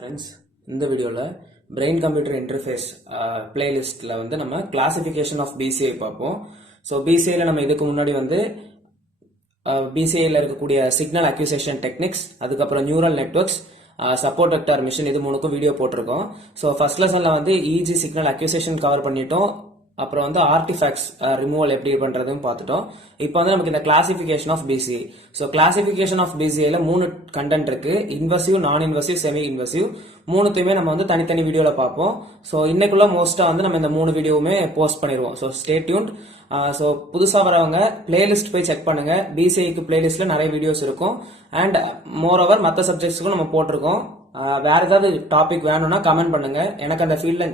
Friends, இந்த வீடியோவில் brain computer interface பிளேலிஸ்ட்டில் வந்து நம்ம கிளாசிஃபிகேஷன் ஆஃப் பிசிஐ பார்ப்போம். ஸோ பிசிஐயில் நம்ம இதுக்கு முன்னாடி வந்து பிசிஐயில் இருக்கக்கூடிய சிக்னல் அக்யூசேஷன் டெக்னிக்ஸ், அதுக்கப்புறம் neural networks, support vector machine, இது மூணுக்கும் வீடியோ போட்டிருக்கோம். ஸோ ஃபர்ஸ்ட் லெசனில் வந்து இஜி சிக்னல் அக்யூசேஷன் கவர் பண்ணிட்டோம். அப்புறம் வந்து ஆர்டிஃபேக்ட்ஸ் ரிமூவல் எப்படி பண்றதுன்னு பார்த்துட்டோம். இப்போ வந்து நமக்கு இந்த classification of BCI. So classification of பிசிஐல 3 கண்டென்ட் இருக்கு: invasive, non invasive, semi invasive. மூணுத்தையுமே நம்ம வந்து தனித்தனி வீடியோல பார்ப்போம். ஸோ இன்னைக்குள்ள மோஸ்டா வந்து நம்ம இந்த 3 வீடியோவுமே போஸ்ட் பண்ணிடுவோம். So stay tuned. ஸோ புதுசா வரவங்க பிளேலிஸ்ட் போய் செக் பண்ணுங்க. பிசிஐக்கு பிளேலிஸ்ட்ல நிறைய வீடியோஸ் இருக்கும். அண்ட் மோர் ஓவர் மற்ற சப்ஜெக்ட்ஸுக்கும் நம்ம போட்டிருக்கோம். வேற ஏதாவது டாபிக் வேணும்னா கமெண்ட் பண்ணுங்க. எனக்கு அந்த ஃபீல்ட்ல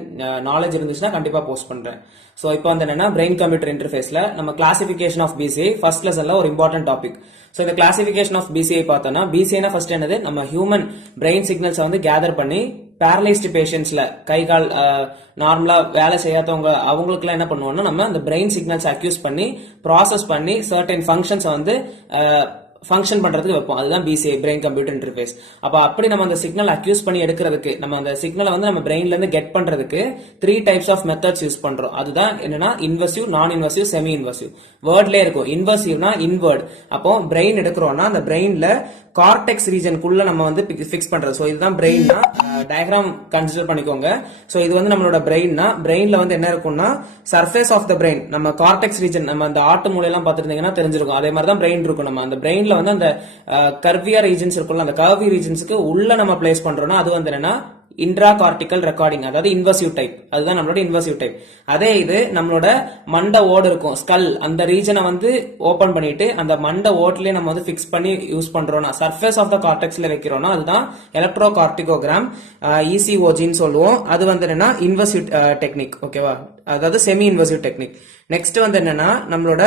நாலேஜ் இருந்துச்சுன்னா கண்டிப்பா போஸ்ட் பண்றேன். சோ இப்போ வந்து என்னன்னா, பிரெயின் கம்ப்யூட்டர் இன்டர்ஃபேஸ்ல நம்ம கிளாசிஃபிகேஷன் ஆஃப் பிசிஐ ஃபர்ஸ்ட் லெசன்ல ஒரு இம்பார்ட்டன்ட் டாபிக். சோ இந்த கிளாசிஃபிகேஷன் ஆஃப் பிசிஐ பார்த்தோம்னா, பிசிஐனா ஃபர்ஸ்ட் என்னது, நம்ம ஹியூமன் பிரெயின் சிக்னல்ஸ் வந்து கேதர் பண்ணி பேரலைஸ்டு பேஷண்ட்ஸ்ல, கை கால் நார்மலா வேலை செய்யாதவங்க, அவங்களுக்கு எல்லாம் என்ன பண்ணுவோம்னா, நம்ம அந்த பிரெயின் சிக்னல்ஸ் அக்யூஸ் பண்ணி ப்ராசஸ் பண்ணி சர்டன் ஃபங்க்ஷன்ஸ் வந்து ஃபங்க்ஷன் பண்றதுக்கு வைப்போம். அதுதான் பிசிஐ, பிரெயின் கம்ப்யூட்டர் இன்டர்ஃபேஸ். அப்ப அப்படி நம்ம அந்த சிக்னல் அக்யூஸ் பண்ணி எடுக்கிறதுக்கு, நம்ம அந்த சிக்னலை வந்து நம்ம பிரெயின்ல இருந்து கெட் பண்றதுக்கு 3 டைப்ஸ் ஆஃப் மெத்தட்ஸ் யூஸ் பண்றோம். அதுதான் என்னன்னா, invasive, non invasive, semi invasive. வேர்ட்லயே இருக்கும். இன்வெசிவ்னா இன்வர்ட். அப்போ பிரெயின் எடுக்கிறோம்னா அந்த பிரெயின்ல கார்டெக்ஸ் ரீஜனுக்குள்ள நம்ம வந்து பிக்ஸ் பண்றது. சோ இதுதான் பிரெயின்னா. டயக்ராம் கன்சிடர் பண்ணிக்கோங்க. சோ இது வந்து நம்மளோட பிரெயின்னா, பிரெயின்ல வந்து என்ன இருக்கும்னா, சர்ஃபேஸ் ஆஃப் த பிரெயின், நம்ம கார்டெக்ஸ் ரீஜன், நம்ம அந்த ஆட்டு மூலையெல்லாம் பார்த்துருந்தீங்கன்னா தெரிஞ்சிருக்கும். அதே மாதிரி தான் பிரெயின் இருக்கும். நம்ம அந்த பிரெயின்ல வந்து அந்த கர்வியா ரீஜன்ஸ் இருக்கும்ல, அந்த கர்வி ரீஜன்ஸ்க்கு உள்ள நம்ம பிளேஸ் பண்றோம்னா அது வந்து என்னன்னா இன்ட்ரா கார்டிகல் ரெக்கார்டிங், அதாவது இன்வெசிவ் டைப். அதுதான் நம்மளோட இன்வெசிவ் டைப். அதே இது நம்மளோட மண்ட ஓடு இருக்கும், ஸ்கல், அந்த ரீஜனை வந்து ஓபன் பண்ணிட்டு அந்த மண்ட ஓட்லயே நம்ம வந்து பிக்ஸ் பண்ணி யூஸ் பண்றோம்னா, சர்ஃபேஸ் ஆஃப் த கார்டெக்ஸ்ல வைக்கிறோம்னா அதுதான் எலக்ட்ரோ கார்டிகோகிராம், இசிஓஜின்னு சொல்லுவோம். அது வந்து என்னன்னா இன்வெசிவ் டெக்னிக். ஓகேவா, அதாவது செமி இன்வெசிவ் டெக்னிக். நெக்ஸ்ட் வந்து என்னன்னா, நம்மளோட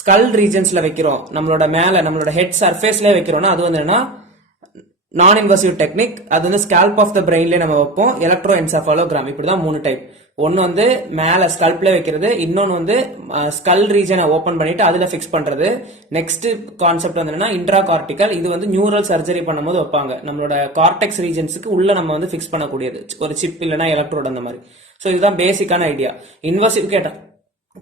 ஸ்கல் ரீஜன்ஸ்ல வைக்கிறோம், நம்மளோட மேல நம்மளோட ஹெட் சர்ஃபேஸ்ல வைக்கிறோம்னா அது வந்து என்னன்னா நான் இன்வெசிவ் டெக்னிக். அது வந்து ஸ்கேல்ப் ஆஃப் த பிரெயின்ல நம்ம வைப்போம். எலக்ட்ரோ என்செஃபாலோகிராம். இப்படிதான் 3 டைப். ஒன்னு வந்து மேல ஸ்கல்ப்ல வைக்கிறது, இன்னொன்னு வந்து ஸ்கல் ரீஜனை ஓபன் பண்ணிட்டு அதுல பிக்ஸ் பண்றது. நெக்ஸ்ட் கான்செப்ட் வந்து என்னன்னா இன்ட்ரா கார்டிகல். இது வந்து நியூரல் சர்ஜரி பண்ணும்போது வைப்பாங்க. நம்மளோட கார்டெக்ஸ் ரீஜன்ஸ்க்கு உள்ள நம்ம வந்து பிக்ஸ் பண்ணக்கூடியது, ஒரு சிப் இல்லைன்னா எலக்ட்ரோட் அந்த மாதிரி. சோ இதுதான் பேசிக்கான ஐடியா. இன்வெசிவ்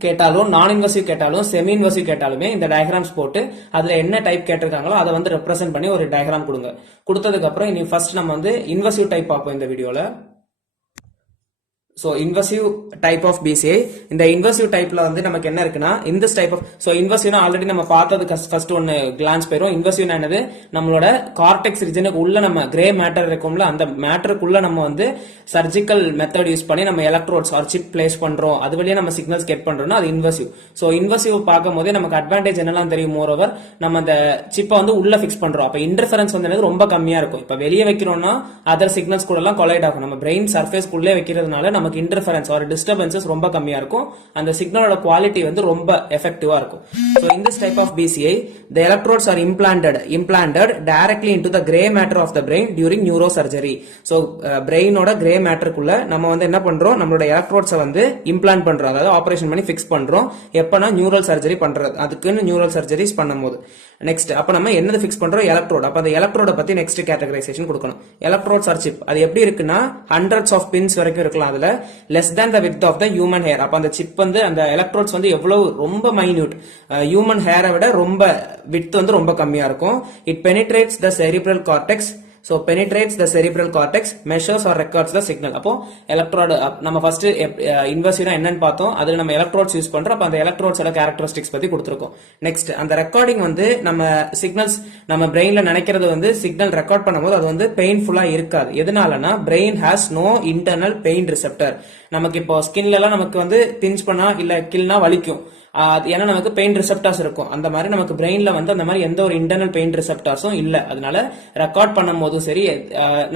கேட்டாலும், நான் இன்வெசிவ் கேட்டாலும், செமி இன்வெசிவ் கேட்டாலுமே இந்த டயக்ராம்ஸ் போட்டு அதுல என்ன டைப் கேட்டிருக்காங்களோ அதை வந்து ரெப்ரசென்ட் பண்ணி ஒரு டயக்ராம் கொடுங்க. கொடுத்ததுக்கு அப்புறம் இனி ஃபர்ஸ்ட் நம்ம வந்து இன்வெசிவ் டைப் பார்ப்போம் இந்த வீடியோல. So invasive type of PCI. இந்த இன்வெசிவ் டைப்ல வந்து நமக்கு என்ன இருக்குன்னா, இந்த டைப் ஆஃப், சோ இன்வெசிவ்னா ஆல்ரெடி நம்ம பார்த்ததுக்கு ஃபர்ஸ்ட் ஒன்னு கிளான்ஸ் போயிரும். இன்வெசிவ்னா என்னது, நம்மளோட கார்டெக்ஸ் ரீஜனுக்கு உள்ள நம்ம கிரே மேட்டர் இருக்கும்ல, அந்த மேட்டருக்குள்ள நம்ம வந்து சர்ஜிக்கல் மெத்தட் யூஸ் பண்ணி நம்ம எலக்ட்ரோட்ஸ் ஆர் சிப் பிளேஸ் பண்றோம், அது வழியா நம்ம சிக்னல்ஸ் கெட் பண்றோம்னா அது இன்வெசிவ். சோ இன்வெசிவ் பார்க்கும் போதே நமக்கு அட்வான்டேஜ் என்னெல்லாம் தெரியும். மோர் ஓவர் நம்ம அந்த சிப்பை வந்து உள்ள பிக்ஸ் பண்றோம். அப்ப இன்டர்ஃபரன்ஸ் வந்து ரொம்ப கம்மியா இருக்கும். இப்ப வெளியே வைக்கிறோம்னா அதர் சிக்னல்ஸ் கூட எல்லாம் கொலைட் ஆகும். நம்ம பிரெயின் சர்ஃபேஸ்க்குள்ளே வைக்கிறதுனால நமக்கு இன்டர்ஃபரன்ஸ் ஆர் டிஸ்டர்பன்சஸ் ரொம்ப கம்மியா இருக்கும். அந்த சிக்னலோட குவாலிட்டி வந்து ரொம்ப எஃபெக்டிவா இருக்கும். So in this type of BCI, the electrodes are implanted directly into the gray matter of the brain during neurosurgery. So brain ஓட gray matter குள்ள நம்ம வந்து என்ன பண்றோம், நம்மளோட எலக்ட்ரோட்ஸை வந்து இம்ப்ளான்ட் பண்றோம், அதாவது ஆபரேஷன் பண்ணி ஃபிக்ஸ் பண்றோம். எப்பனா நியூரல் சர்ஜரி பண்றது, அதுக்குன்னு நியூரல் சர்ஜரிஸ் பண்ணும்போது. நெக்ஸ்ட் அப்ப நம்ம என்னது ஃபிக்ஸ் பண்றோம், எலக்ட்ரோட். அப்ப அந்த எலக்ட்ரோட பத்தி நெக்ஸ்ட் கேட்டகரைசேஷன் கொடுக்கணும். Electrodes R chip. அது எப்படி இருக்குன்னா, ஹண்ட்ரட்ஸ் ஆஃப் பின்ஸ் வரைக்கும் இருக்கலாம். அதுல less than the width of the human hair. அப்ப அந்த சிப் வந்து, அந்த எலக்ட்ரோட்ஸ் வந்து எவ்வளவு ரொம்ப மைன்யூட், ஹியூமன் ஹேரை விட ரொம்ப விட்த் வந்து ரொம்ப கம்மியா இருக்கும். It penetrates the cerebral cortex. So penetrates the cerebral cortex, measures or records the signal. அப்போ எலக்ட்ரோட் நம்ம ஃபர்ஸ்ட் இன்வெசிவ்னா என்னன்னு பார்த்தோம். அதுல நம்ம எலக்ட்ரோட்ஸ் யூஸ் பண்றோம். அப்ப அந்த எலக்ட்ரோட்ஸோட கேரக்டரிஸ்டிக்ஸ் பத்தி கொடுத்திருக்கோம். நெக்ஸ்ட் அந்த ரெக்கார்டிங் வந்து நம்ம சிக்னல்ஸ் நம்ம பிரெயின்ல நினைக்கிறது வந்து சிக்னல் ரெக்கார்ட் பண்ணும்போது அது வந்து பெயின்ஃபுல்லா இருக்காது. எதனாலனா, brain has no internal pain receptor. நமக்கு இப்போ ஸ்கின்ல எல்லாம் நமக்கு வந்து பிஞ்ச் பண்ணா இல்ல கில்னா வலிக்கும், ஏன்னா நமக்கு பெயின் ரிசெப்டார்ஸ் இருக்கும். அந்த மாதிரி நமக்கு பிரெயின்ல வந்து அந்த மாதிரி எந்த ஒரு இன்டர்னல் பெயின் ரிசெப்டார்ஸும் இல்ல. அதனால ரெக்கார்ட் பண்ணும் போதும் சரி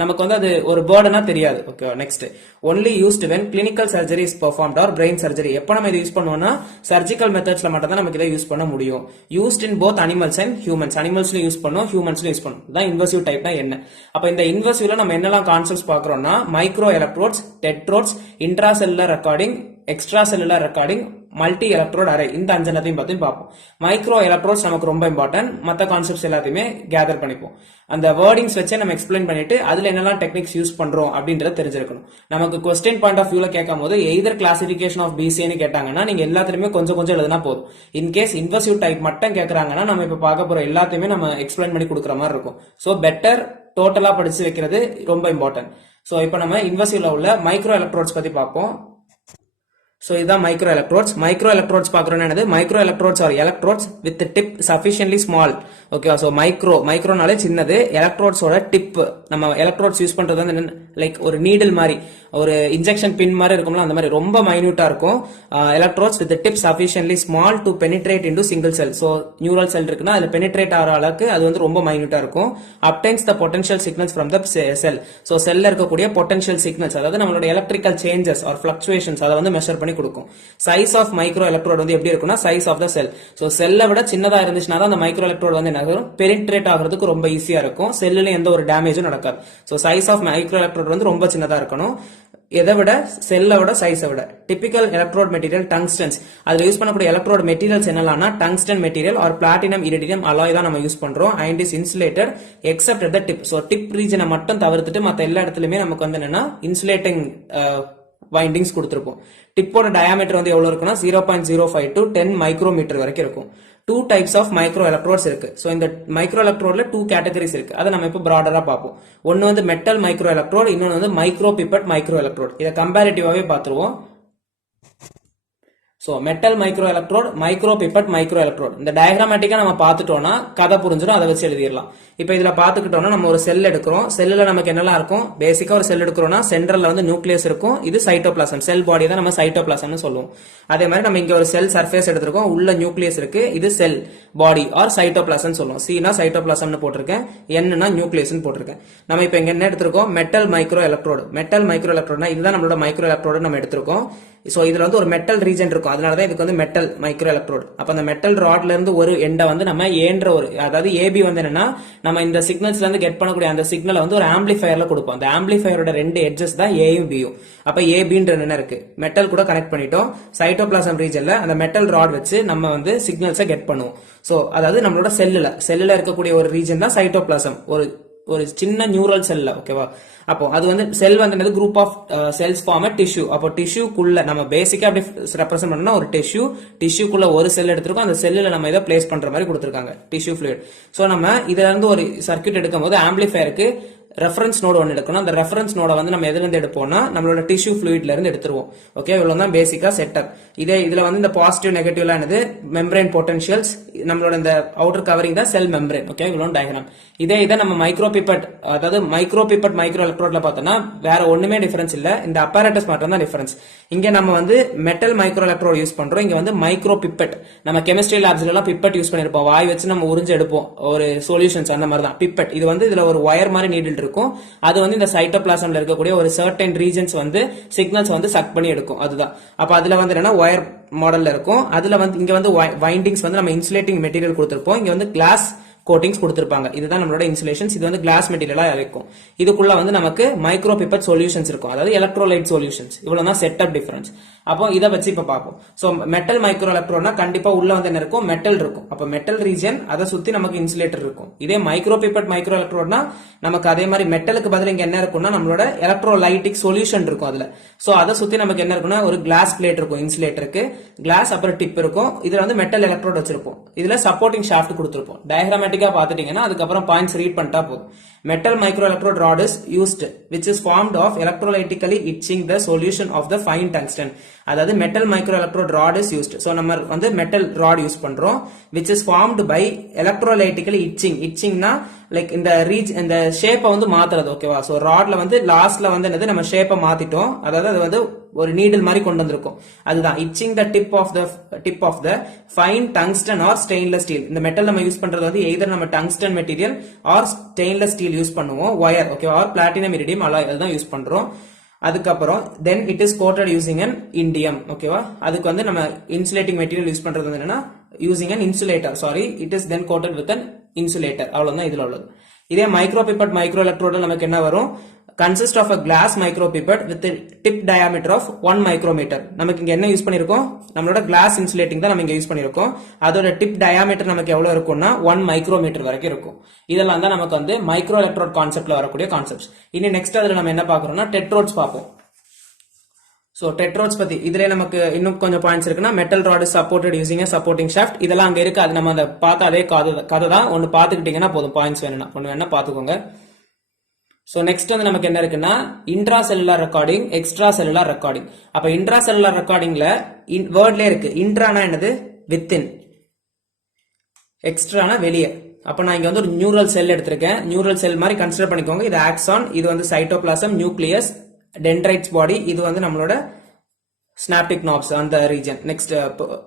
நமக்கு வந்து அது ஒரு பேர்டனா தெரியாது. Okay, next only used when clinical surgery is performed or brain surgery. எப்ப நம்ம இதை யூஸ் பண்ணுவோம்னா சர்ஜிக்கல் மெத்தட்ஸ்ல மட்டும் தான் நமக்கு இதை யூஸ் பண்ண முடியும். Used in both animals and humans. அனிமல்ஸ்லயும் யூஸ் பண்ணும், ஹியூமன்ஸ்லயும் யூஸ் பண்ணும். தான் இன்வெசிவ் டைப்னா என்ன. அப்ப இந்த இன்வெசிவ்ல நம்ம என்னெல்லாம் கான்செப்ட்ஸ் பாக்குறோம்னா, micro electrodes, tetrodes, intracellular recording, extra cellular recording, multi electrode array, இந்த அஞ்சனத்தையும் பத்தியும் பார்ப்போம். மைக்ரோ எலக்ட்ரோட்ஸ் நமக்கு ரொம்ப இம்பார்ட்டன்ட். மற்ற கான்செப்ட்ஸ் எல்லாத்தையுமே கேதர் பண்ணிப்போம். அந்த வேர்டிங்ஸ் வச்சே நம்ம எக்ஸ்பிளைன் பண்ணிட்டு அதுல என்னெல்லாம் டெக்னிக்ஸ் யூஸ் பண்றோம் அப்படின்றத தெரிஞ்சிருக்கணும். நமக்கு கொஸ்டின் பாயிண்ட் ஆஃப் வியூல கேட்கும் போது எய்தர் கிளாசிபிகேஷன் ஆஃப் பிசிஏன்னு கேட்டாங்கன்னா நீங்க எல்லாத்துலயுமே கொஞ்சம் கொஞ்சம் எழுதுனா போதும். இன்கேஸ் இன்வர்சிவ் டைப் மட்டும் கேட்கறாங்கன்னா நம்ம இப்ப பார்க்க போற எல்லாத்தையுமே நம்ம எக்ஸ்பிளைன் பண்ணி கொடுக்குற மாதிரி இருக்கும். ஸோ பெட்டர் டோட்டலா படிச்சு வைக்கிறது ரொம்ப இம்பார்ட்டன்ட். ஸோ இப்போ நம்ம இன்வர்சிவ்ல உள்ள மைக்ரோ எலக்ட்ரோட்ஸ் பத்தி பார்ப்போம். So இதுதான் மைக்ரோ எலக்ட்ரோட்ஸ். மைக்ரோ எலக்ட்ரோட்ஸ் பாக்குறோம்னா என்னது? Micro electrodes are electrodes with tip sufficiently small. ஓகேவா? சோ மைக்ரோனாலே சின்னது. எலக்ட்ரோட்ஸோட டிப், நம்ம எலக்ட்ரோட்ஸ் யூஸ் பண்றது வந்து லைக் ஒரு நீடில் மாதிரி, ஒரு இன்ஜெக்ஷன் பின் மாதிரி இருக்கும்ல, அந்த மாதிரி ரொம்ப மைன்யூட்டா இருக்கும். Electrodes with tip sufficiently small to penetrate into single cell. So neural cell இருக்குன்னா அதுல பெனிட்ரேட் ஆகிற அளவுக்கு அது வந்து ரொம்ப மைன்யூட்டா இருக்கும். Obtains the potential signals from the cell. So செல்ல இருக்கக்கூடிய பொட்டன்ஷியல் சிக்னல்ஸ், அதாவது நம்மளோட எலக்ட்ரிக்கல் சேஞ்சஸ் ஆர் பிளக்சுவேஷன்ஸ், அதை வந்து மெஷர் பண்ணி கொடுக்கும். சைஸ் ஆஃப் மைக்ரோ எலக்ட்ரோட் வந்து எப்படி இருக்கும்னா size of the cell. So செல்லை விட சின்னதா இருந்துச்சுன்னா தான் அந்த மைக்ரோ எலக்ட்ரோட் வந்து என்ன ஆகும்? பெனிட்ரேட் ஆகிறதுக்கு ரொம்ப ஈஸியா இருக்கும். செல்லுல எந்த ஒரு டேமேஜும் நடக்காது. So size of micro electrode வந்து ரொம்ப சின்னதா இருக்கணும். எதை விட? செல்லை விட, சைஸை விட. Typical electrode material tungstens. அதுல யூஸ் பண்ணக்கூடிய எலக்ட்ரோட் மெட்டீரியல்ஸ் என்னெல்லாம்னா tungsten material or platinum iridium alloy தான் நம்ம யூஸ் பண்றோம். And is insulated except at the tip. So tip ரீஜனை மட்டும் தவிர்த்துட்டு மற்ற எல்லா இடத்துலயுமே நமக்கு வந்து என்னன்னா இன்சுலேட்டிங் வைண்டிங்ஸ் கொடுத்திருப்போம். டிப்போட டயாமீட்டர் வந்து எவ்வளவு இருக்குன்னா 0.05 to 10 மைக்ரோமீட்டர் வரைக்கும் இருக்கும். 2 டைப்ஸ் ஆஃப் மைக்ரோ எலக்ட்ரோட்ஸ் இருக்கு. சோ இந்த மைக்ரோ எலக்ட்ரோட்ல 2 கேட்டகரிஸ் இருக்கு. அதை நம்ம இப்போ பிராடரா பார்ப்போம். ஒன்னு வந்து மெட்டல் மைக்ரோ எலக்ட்ரோட், இன்னொன்னு வந்து மைக்ரோ பிப்பட் மைக்ரோ எலக்ட்ரோட். இதை கம்பேரிட்டிவாவே பார்த்துருவோம். So metal micro electrode, micro pipette micro electrode. இந்த டயக்ராமேட்டிக்கா நம்ம பார்த்துட்டோம்னா கதை புரிஞ்சிடும், அதை வச்சு எழுதிடலாம். இப்போ இதுல பாத்துக்கிட்டோம்னா நம்ம ஒரு செல் எடுக்கிறோம். செல்லுல நமக்கு என்னெல்லாம் இருக்கும்? பேசிக்கா ஒரு செல் எடுக்கிறோம்னா சென்ட்ரல்ல வந்து நியூக்ளியஸ் இருக்கும். இது சைட்டோபிளாசம். செல் பாடி தான் நம்ம சைட்டோபிளாசம்னு சொல்லுவோம். அதே மாதிரி நம்ம இங்க ஒரு செல் சர்ஃபேஸ் எடுத்திருக்கோம். உள்ள நியூக்ளியஸ் இருக்கு. இது செல் பாடி ஆர் சைட்டோபிளாசம் சொல்லுவோம். சீனா சைட்டோபிளாசம்னு போட்டிருக்கேன், என்னன்னா நியூக்ளியஸ்னு போட்டிருக்கேன். நம்ம இப்போ இங்க என்ன எடுத்திருக்கோம்? Metal micro electrode. Metal micro எலக்ட்ரோட்னா இதுதான் நம்மளோட மைக்ரோ எலக்ட்ரோடு நம்ம எடுத்திருக்கோம். சோ இதுல வந்து ஒரு மெட்டல் ரீஜன் இருக்கும். அதனாலதான் இதுக்கு வந்து மெட்டல் மைக்ரோ எலக்ட்ரோட். அப்ப அந்த மெட்டல் ராட்ல இருந்து ஒரு எண்டை வந்து நம்ம ஏன்ற ஒரு, அதாவது ஏபி வந்து என்னன்னா நம்ம இந்த சிக்னல்ஸ்ல இருந்து கெட் பண்ணக்கூடிய அந்த சிக்னலை வந்து ஒரு ஆம்பிளிஃபயர்ல கொடுப்போம். அந்த ஆம்பிளிஃபயரோட 2 எட்ஜஸ் தான் ஏயும் பியும். அப்ப ஏபின்ற என்ன இருக்கு? மெட்டல் கூட கனெக்ட் பண்ணிட்டோம். சைட்டோபிளாசம் ரீஜன்ல அந்த மெட்டல் ராட் வச்சு நம்ம வந்து சிக்னல்ஸை கெட் பண்ணுவோம். சோ அதாவது நம்மளோட செல்லுல இருக்கக்கூடிய ஒரு ரீஜன் தான் சைட்டோபிளாசம். ஒரு சின்ன நியூரல் செல்ல. ஓகேவா? அப்போ அது வந்து செல் வந்து group of cells form tissue. அப்போ டிஷ்யூக்குள்ள நம்ம பேசிக்கா அப்படி ரெப்ரசென்ட் பண்ணா ஒரு டிஷ்யூக்குள்ள ஒரு செல் எடுத்திருக்கோம். அந்த செல்லுல நம்ம இதை பிளேஸ் பண்ற மாதிரி கொடுத்திருக்காங்க, டிஷ்யூ ஃப்ளூயிட். சோ நம்ம இதுல இருந்து ஒரு சர்க்யூட் எடுக்கும் போது ஆம்பிளிஃபயருக்கு ரெஃபரன்ஸ் நோடு ஒன்று எடுக்கணும். அந்த ரெஃபரன்ஸ் நோட வந்து நம்ம எதுல இருந்து எடுப்போம்னா நம்மளோட டிஷ்யூ ஃப்ளூயிட்ல இருந்து எடுத்துருவோம். ஓகே, இவ்வளவு தான் பேசிக்கா செட்டப். இதுல வந்து இந்த பாசிட்டிவ் நெகட்டிவ்லாம் என்னது? Membrane potentials. நம்மளோட இந்த அவுட்டர் கவரிங் தான் செல் மெம்பரேன். ஓகே, இவ்வளவு டயக்ராம். இதை நம்ம மைக்ரோ பிப்பட், அதாவது மைக்ரோ பிப்பட் மைக்ரோ எலக்ட்ரோட்ல பார்த்தோம்னா வேற ஒண்ணுமே டிஃபரன்ஸ் இல்ல. இந்த அப்பராட்டஸ் மட்டும் தான் டிஃபரன்ஸ். இங்க நம்ம வந்து மெட்டல் மைக்ரோ எலக்ட்ரோட் யூஸ் பண்றோம். இங்க வந்து மைக்ரோ பிப்பட். நம்ம கெமிஸ்ட்ரி லேப்ஸ்ல எல்லாம் பிப்பட் யூஸ் பண்ணிருப்போம். வாய் வச்சு நம்ம உறிஞ்சு எடுப்போம் ஒரு சொல்யூஷன்ஸ், அந்த மாதிரி தான் பிப்பட். இது வந்து இதுல ஒரு ஒயர் மாதிரி நீடில் இருக்கும். அது வந்து இந்த சைட்டோபிளாசம்ல இருக்கக்கூடிய ஒரு சர்டன் ரீஜன்ஸ் வந்து சிக்னல்ஸ் வந்து சக் பண்ணி எடுக்கும். அதுதான். அப்ப அதுல வந்து என்ன ஒயர் மாடல்ல இருக்கும். அதுல வந்து இங்க வந்து வைண்டிங்ஸ் வந்து நம்ம இன்சுலேட்டிங் மெட்டீரியல் கொடுத்திருப்போம். இங்க வந்து கிளாஸ் கோட்டிங்ஸ் கொடுத்திருப்பாங்க. இதுதான் நம்மளோட இன்சுலேஷன்ஸ். இது வந்து கிளாஸ் மெட்டீரியலா இருக்கும். இதுக்குள்ள வந்து நமக்கு மைக்ரோ பிப்பட் சொல்யூஷன்ஸ் இருக்கும், அதாவது எலக்ட்ரோலைட் சொல்யூஷன்ஸ். இவ்வளவுதான் செட்டப் டிஃபரன்ஸ். அப்போ இதை வச்சு இப்ப பார்ப்போம். சோ மெட்டல் மைக்ரோ எலக்ட்ரோட்னா கண்டிப்பா உள்ள வந்து என்ன இருக்கும்? மெட்டல் இருக்கும். அப்ப மெட்டல் ரீஜன், அதை சுத்தி நமக்கு இன்சுலேட்டர் இருக்கும். இதே மைக்ரோ பிப்பட் மைக்ரோ எலக்ட்ரோட்னா நமக்கு அதே மாதிரி மெட்டலுக்கு பதில் இங்க என்ன இருக்கும்னா நம்மளோட எலக்ட்ரோலைட்டிக் சொல்யூஷன் இருக்கும் அதுல. சோ அதை சுத்தி நமக்கு என்ன இருக்கும்னா ஒரு கிளாஸ் பிளேட் இருக்கும். இன்சுலேட்டருக்கு கிளாஸ் அப்புறம் டிப் இருக்கும். இதுல வந்து மெட்டல் எலக்ட்ரோட் வச்சிருப்போம். இதுல சப்போர்ட்டிங் ஷாஃப்ட் கொடுத்திருப்போம். டயக்ராமேட்டிக்கா பாத்துட்டீங்கன்னா அதுக்கப்புறம் பாயிண்ட்ஸ் ரீட் பண்ணிட்டா போதும். Metal microelectrode rod is used, which is formed of electrolytically etching the solution of the fine tungsten. அதாவது metal microelectrode rod is used. So நம்ம வந்து metal rod யூஸ் பண்றோம், which is formed by electrolytically etching. Etchingனா like இந்த ஷேப்பை வந்து மாத்துறது. ஓகேவா? சோ ராட்ல வந்து லாஸ்ட்ல வந்து என்னது? நம்ம ஷேப்பை மாத்திட்டோம். அதாவது அது வந்து ஒரு நீடில் மாதிரி கொண்டு வந்திருக்கும். அதுதான் etching the tip of the fine tungsten or stainless steel. இந்த மெட்டல் நம்ம யூஸ் பண்றது வந்து எய்தர் நம்ம tungsten material or stainless steel use பண்ணுவோம். Wire, okay, or platinum iridium alloy, அதுதான் யூஸ் பண்றோம். அதுக்கப்புறம் then it is coated using an indium. ஓகேவா? அதுக்கு வந்து நம்ம இன்சுலேட்டிங் மெட்டீரியல் யூஸ் பண்றது வந்து என்னன்னா using an insulator. Sorry, it is then coated with an insulator. அவ்வளவுதான் இதுல உள்ளது. இதே மைக்ரோ பிப்பட் மைக்ரோ எலக்ட்ரோட நமக்கு என்ன வரும்? consist of a glass micropipette with a tip diameter of 1 micrometer. நமக்கு இங்க என்ன யூஸ் பண்ணிருக்கோம், நம்மளோட glass insulating தான் நம்ம இங்க யூஸ் பண்ணிருக்கோம். அதோட tip diameter நமக்கு எவ்வளவு இருக்கும்னா 1 micrometer வரைக்கும் இருக்கும். இதெல்லாம் தான் நமக்கு வந்து மைக்ரோ எலக்ட்ரோட் கான்செப்ட்ல வரக்கூடிய கான்செப்ட்ஸ். இனி நெக்ஸ்ட் அதுல நம்ம என்ன பார்க்கறோம்னா டெட்ரோட்ஸ் பார்ப்போம். சோ டெட்ரோட்ஸ் பத்தி இதுல நமக்கு இன்னும் கொஞ்சம் பாயிண்ட்ஸ் இருக்குன்னா metal rod is supported using supporting shaft, இதெல்லாம் அங்க இருக்கு. அது நம்ம அந்த பார்த்த அதே கதை தான். ஒன்னு பாத்துக்கிட்டீங்கன்னா போதும், பாயிண்ட்ஸ் வேணும்னா ஒன்னு வேணா பாத்துக்கோங்க. சோ நெக்ஸ்ட் வந்து நமக்கு என்ன இருக்குன்னா intra cellular recording, extra cellular recording. அப்ப இன்ட்ரா செல்லுலார் ரெக்கார்டிங்ல வேர்ட்லயே இருக்கு, இன்ட்ரானா என்னது வித்தின், எக்ஸ்ட்ரானா வெளியே. அப்ப நான் இங்க வந்து ஒரு நியூரல் செல் எடுத்திருக்கேன். நியூரல் செல் மாதிரி கன்சிடர் பண்ணிக்கோங்க. இது ஆக்சான், இது வந்து சைட்டோபிளாசம், நியூக்ளியஸ், டென்ட்ரைட்ஸ் பாடி, இது வந்து நம்மளோட ஸ்னாப்டிக் நாப்ஸ் அந்த ரீஜன். நெக்ஸ்ட்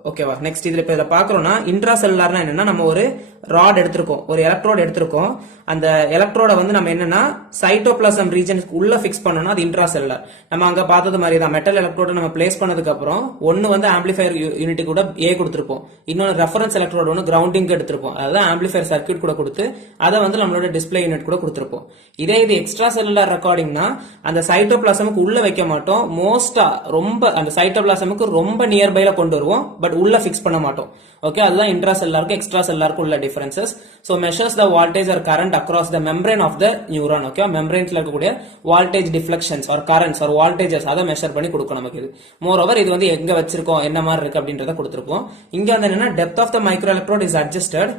ஓகேவா. நெக்ஸ்ட் இதுல இப்ப இதில் பாக்குறோம்னா இன்ட்ரா செல்லுலார்னா என்னன்னா நம்ம ஒரு ராட் எடுத்திருக்கோம், ஒரு எலக்ட்ரோட் எடுத்திருக்கோம். அந்த எலக்ட்ரோட வந்து நம்ம என்னன்னா சைட்டோபிளாசம் ரீஜனுக்கு உள்ள பிக்ஸ் பண்ணோம்னா அது இன்ட்ரா செல்லுலார். நம்ம அங்க பார்த்தது மாதிரி தான் மெட்டல் எலக்ட்ரோட நம்ம பிளேஸ் பண்ணதுக்கு அப்புறம் ஒன்னு வந்து ஆம்பிளிஃபயர் யூனிட் கூட ஏ கொடுத்திருப்போம், இன்னொன்று ரெஃபரன்ஸ் எலக்ட்ரோட ஒன்று கிரவுண்டிங் எடுத்திருப்போம், அதாவது ஆம்பிளிஃபயர் சர்க்யூட் கூட கொடுத்து அதை வந்து நம்மளோட டிஸ்பிளே யூனிட் கூட கொடுத்திருப்போம். இதே இது எக்ஸ்ட்ரா செல்லுலார் ரெக்கார்டிங்னா அந்த சைட்டோபிளாசமுக்கு உள்ள வைக்க மாட்டோம், மோஸ்டா ரொம்ப அந்த சைட்டோபிளாசமுக்கு ரொம்ப நியர்பைல கொண்டு வருவோம், பட் உள்ள பிக்ஸ் பண்ண மாட்டோம். ஓகே, அதுதான் இன்ட்ரா செல்லுலாருக்கு எக்ஸ்ட்ரா செல்லுலாருக்கு உள்ள differences. So measures the voltage or current across the membrane of the neuron. Okay, மெம்பரேன்ஸ்ல இருக்கக்கூடிய voltage deflections or currents or voltages அதை மெஷர் பண்ணி கொடுக்கும் நமக்கு. இது மோர் ஓவர் இது வந்து எங்க வச்சிருக்கோம், என்ன மாதிரி இருக்கு அப்படின்றத கொடுத்திருப்போம். இங்க வந்து என்னன்னா depth of the micro electrode is adjusted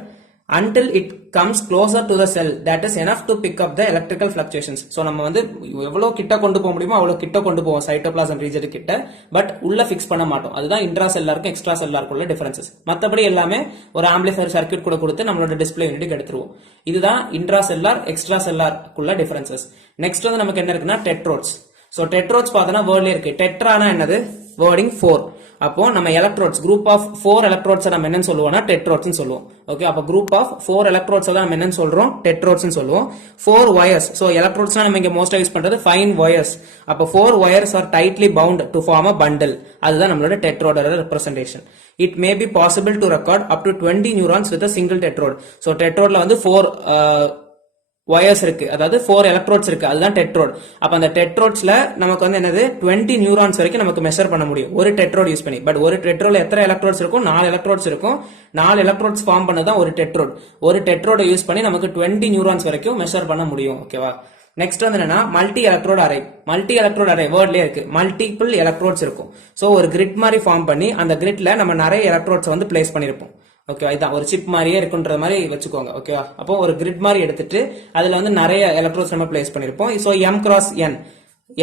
until it comes closer to the cell that is enough to pick up the electrical fluctuations. So நம்ம வந்து எவ்வளவு கிட்ட கொண்டு போக முடியுமோ அவ்வளவு கிட்ட கொண்டு போவோம் சைட்டோபிளாசம் ரீஜன் கிட்ட, பட் உள்ள ஃபிக்ஸ் பண்ண மாட்டோம். அதுதான் இன்ட்ரா செல்லுலாருக்கும் எக்ஸ்ட்ரா செல்லுலாருக்கும் உள்ள டிஃபரன்சஸ். மத்தபடி எல்லாமே ஒரு ஆம்பிளிஃபயர் சர்க்யூட் கூட கொடுத்து நம்மளோட டிஸ்பிளே யூனிட் எடுத்துருவோம். இதுதான் இன்ட்ரா செல்லுலார் எக்ஸ்ட்ரா செல்லுலாருக்குள்ள டிஃபரன்சஸ். நெக்ஸ்ட் வந்து நமக்கு என்ன இருக்குன்னா டெட்ரோட்ஸ். சோ டெட்ரோட்ஸ் பார்த்தோன்னா வேர்ட்ல இருக்கு. டெட்ரானா என்னது, வேர்டிங் 4. அப்போ நம்ம எலக்ட்ரோட்ஸ் குரூப் ஆஃப் 4 எலக்ட்ரோட்ஸ் நம்ம என்னன்னு சொல்லுவோம்னா டெட்ரோட்ஸ் சொல்லுவோம். ஓகே, அப்ப குரூப் ஆஃப் 4 எலக்ட்ரோட்ஸ் தான் நம்ம என்னன்னு சொல்றோம், டெட்ரோட்ஸ் சொல்லுவோம். 4 wires. சோ எலக்ட்ரோட்ஸ்னா நம்ம இங்க மோஸ்டா யூஸ் பண்றது ஃபைன் wires. அப்ப 4 wires are tightly bound to form a bundle. அதுதான் நம்மளோட டெட்ரோடோட representation. It may be possible to record up to 20 neurons with a single tetrode. So டெட்ரோட்ல வந்து 4 வயர்ஸ் இருக்கு, அதாவது 4 எலக்ட்ரோட்ஸ் இருக்கு, அதுதான் டெட்ரோட். அப்ப அந்த டெட்ரோட்ஸ்ல நமக்கு வந்து என்னது 20 நியூரான்ஸ் வரைக்கும் நமக்கு மெஷர் பண்ண முடியும் ஒரு டெட்ரோட் யூஸ் பண்ணி. பட் ஒரு டெட்ரோட்ல எத்தனை எலக்ட்ரோட்ஸ் இருக்கும், 4 எலக்ட்ரோட்ஸ் இருக்கும். 4 எலக்ட்ரோட்ஸ் ஃபார்ம் பண்ணதான் ஒரு டெட்ரோட். ஒரு டெட்ரோட யூஸ் பண்ணி நமக்கு 20 நியூரான்ஸ் வரைக்கும் மெஷர் பண்ண முடியும். ஓகேவா. நெக்ஸ்ட் வந்து என்னன்னா multi electrode array. Multi electrode array வேர்ட்லயே இருக்கு, மல்டிபிள் எலக்ட்ரோட்ஸ் இருக்கும். சோ ஒரு கிரிட் மாதிரி ஃபார்ம் பண்ணி அந்த கிரிட்ல நம்ம நிறைய எலக்ட்ரோட்ஸ் வந்து பிளேஸ் பண்ணிருப்போம். ஓகே, இதான் ஒரு சிப் மாதிரியே இருக்குன்ற மாதிரி வச்சுக்கோங்க. ஓகேவா. அப்போ ஒரு கிரிட் மாதிரி எடுத்துட்டு அதுல வந்து நிறைய எலக்ட்ரோட்ஸ் நம்ம பிளேஸ் பண்ணிருப்போம். So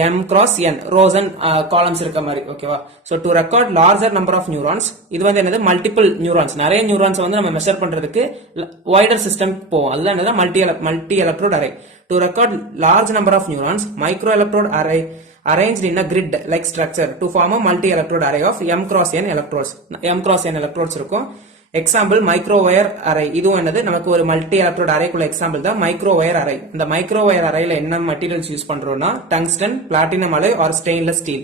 M cross n rows and columns இருக்க மாதிரி. ஓகேவா. So to record larger number of neurons, இது வந்து என்னது மல்டிபிள் நியூரான்ஸ், நிறைய நியூரான்ஸ் வந்து நம்ம மெஷர் பண்றதுக்கு வைடர் சிஸ்டம் போவோம். அதுதான் என்னது multi electrode array. To record large number of neurons micro electrode array arranged in a grid like structure to form a multi electrode array of M cross n electrodes. M cross n electrodes இருக்கும். Example மைக்ரோவயர் array, இதுவும் என்னது நமக்கு ஒரு multi electrode அரேக்குள்ள example தான் மைக்ரோவயர் array. இந்த microwire அரேல என்ன materials use பண்றோம்னா tungsten, platinum alloy or stainless steel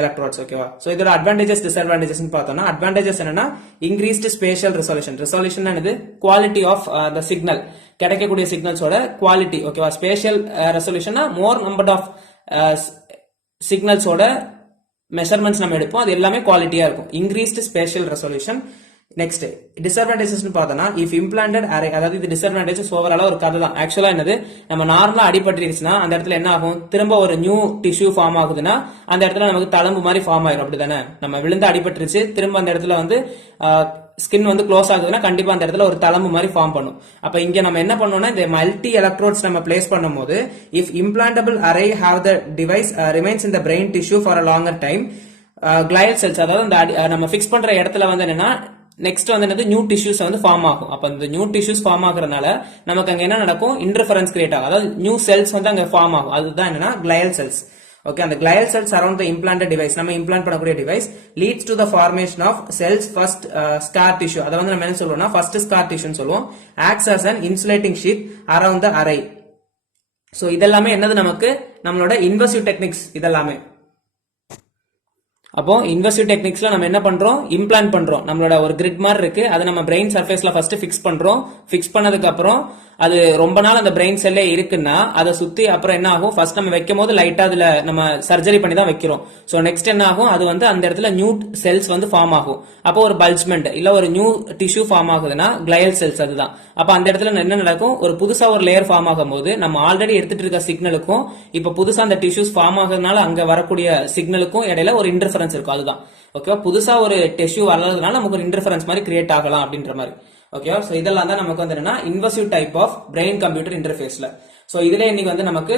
electrodes. ஓகேவா. சோ இதோட அட்வான்டேஜஸ் டிஸ்அட்வான்டேஜஸ் பார்த்தோம்னா அட்வான்டேஜஸ் என்னன்னா இன்க்ரீஸ்ட் ஸ்பேஷியல் ரெசல்யூஷன். ரெசல்யூஷன் என்னது குவாலிட்டி ஆஃப் த சிக்னல், கிடைக்கக்கூடிய சிக்னல்ஸோட குவாலிட்டி. ஓகேவா. ஸ்பேஷியல் ரெசல்யூஷன்னா மோர் நம்பர் ஆஃப் சிக்னல்ஸோட மெஷர்மெண்ட்ஸ் நம்ம எடுப்போம், அது எல்லாமே குவாலிட்டியா இருக்கும். Increased spatial resolution. Next disadvantages பார்த்தோம்னா இஃப் இம்ப்ளான்டட் அரே, அதாவது இது டிஸ்அட்வான்டேஜஸ் ஓவராலா ஒரு கதை தான். ஆக்சுவலா என்னது நம்ம நார்மலா அடிபட்டுருச்சுன்னா அந்த இடத்துல என்ன ஆகும், திரும்ப ஒரு நியூ டிஷ்யூ ஃபார்ம் ஆகுதுன்னா அந்த இடத்துல நமக்கு தளம்பு மாதிரி ஃபார்ம் ஆயிரும். அப்படிதானே, நம்ம விழுந்து அடிபட்டுருச்சு திரும்ப அந்த இடத்துல வந்து ஸ்கின் வந்து க்ளோஸ் ஆகுதுன்னா கண்டிப்பா அந்த இடத்துல ஒரு தளம்பு மாதிரி ஃபார்ம் பண்ணும். அப்ப இங்க நம்ம என்ன பண்ணோம்னா இந்த மல்டி எலக்ட்ரோட்ஸ் நம்ம பிளேஸ் பண்ணும்போது if implantable array have the device remains in the brain tissue for a longer time, glial cells, அதாவது நம்ம பிக்ஸ் பண்ற இடத்துல வந்து என்னன்னா நெக்ஸ்ட் வந்து என்னது நியூ டிஷ்யூஸ் வந்து ஃபார்ம் ஆகும். அப்ப இந்த நியூ டிஷ்யூஸ் ஃபார்ம் ஆகுறதுனால நமக்கு அங்க என்ன நடக்கும், இன்டர்ஃபரன்ஸ் கிரியேட் ஆகும், அதாவது நியூ செல்ஸ் வந்து அங்க ஃபார்ம் ஆகும். அதுதான் என்னன்னா கிளையல் செல்ஸ். ஓகே, அந்த glial cells around the implant device, நம்ம இம்ப்ளான்ட் பண்ணக்கூடிய device leads to the formation of cells first scar tissue. அதை வந்து நம்ம என்ன சொல்லுவோம்னா ஃபர்ஸ்ட் ஸ்கார் டிஷ்யூன்னு சொல்லுவோம். Acts as an insulating sheet around the array. So இதெல்லாமே என்னது நமக்கு நம்மளோட இன்வெசிவ் டெக்னிக்ஸ் இதெல்லாமே. அப்போ இன்வெசிவ் டெக்னிக்ஸ்ல நம்ம என்ன பண்றோம், இம்ப்ளான்ட் பண்றோம். நம்மளோட ஒரு கிரிட் மாதிரி இருக்கு, அதை நம்ம பிரெயின் சர்ஃபேஸ்ல ஃபர்ஸ்ட் ஃபிக்ஸ் பண்றோம். ஃபிக்ஸ் பண்ணதுக்கு அப்புறம் அது ரொம்ப நாள் அந்த பிரெயின் செல்லே இருக்குன்னா அதை சுத்தி அப்புறம் என்ன ஆகும், ஃபர்ஸ்ட் நம்ம வைக்கும் போது லைட்டா அதுல நம்ம சர்ஜரி பண்ணி தான் வைக்கிறோம். ஸோ நெக்ஸ்ட் என்ன ஆகும், அது வந்து அந்த இடத்துல நியூ செல்ஸ் வந்து ஃபார்ம் ஆகும். அப்போ ஒரு பல்ஜ்மெண்ட் இல்ல ஒரு நியூ டிஷ்யூ ஃபார்ம் ஆகுதுன்னா கிளையல் செல்ஸ் அதுதான். அப்ப அந்த இடத்துல என்ன நடக்கும், ஒரு புதுசா ஒரு லேயர் ஃபார்ம் ஆகும் போது நம்ம ஆல்ரெடி எடுத்துட்டு இருக்க சிக்னலுக்கும் இப்ப புதுசா அந்த டிஷ்யூஸ் ஃபார்ம் ஆகுறதுனால அங்க வரக்கூடிய சிக்னலுக்கும் இடையில ஒரு இன்டர்ஃபரன்ஸ் இருக்கும். அதுதான் ஓகேவா, புதுசா ஒரு டிஷ்யூ வர்றதுனால நமக்கு ஒரு இன்டர்ஃபரன்ஸ் மாதிரி கிரியேட் ஆகலாம் அப்படின்ற மாதிரி. ஓகேவா, சோ இதெல்லாம் தான் நமக்கு வந்து என்னன்னா invasive type of brain computer இன்டர்ஃபேஸ்ல. சோ இதுல இன்னைக்கு வந்து நமக்கு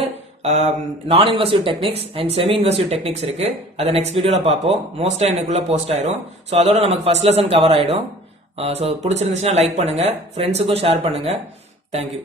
non invasive techniques and semi invasive techniques இருக்கு. அதை நெக்ஸ்ட் வீடியோல பார்ப்போம். மோஸ்டா எனக்குள்ள போஸ்ட் ஆயிரும். சோ அதோட நமக்கு ஃபர்ஸ்ட் லெசன் கவர் ஆயிடும். சோ பிடிச்சிருந்துச்சுன்னா லைக் பண்ணுங்க, ஃப்ரெண்ட்ஸுக்கும் ஷேர் பண்ணுங்க. தேங்க்யூ.